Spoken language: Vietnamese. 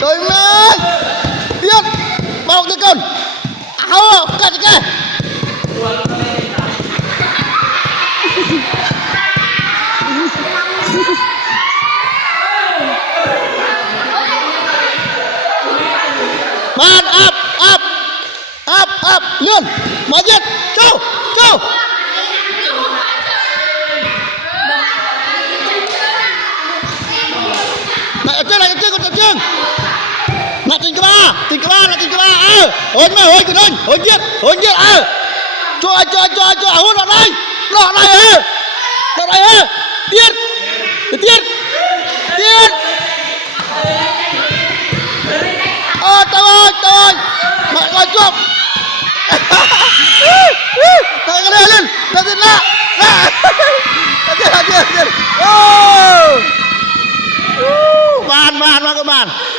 trời ơi biết bao cái con áo cắt cái bàn áp lên mở giết go lại ở trên còn trên lại trên cái ba lại trên cái ba hôn mà hôn cái đơn hôn giết cho hôn lọt đây tiết trời mẹ coi chụp cái này lên bàn các bạn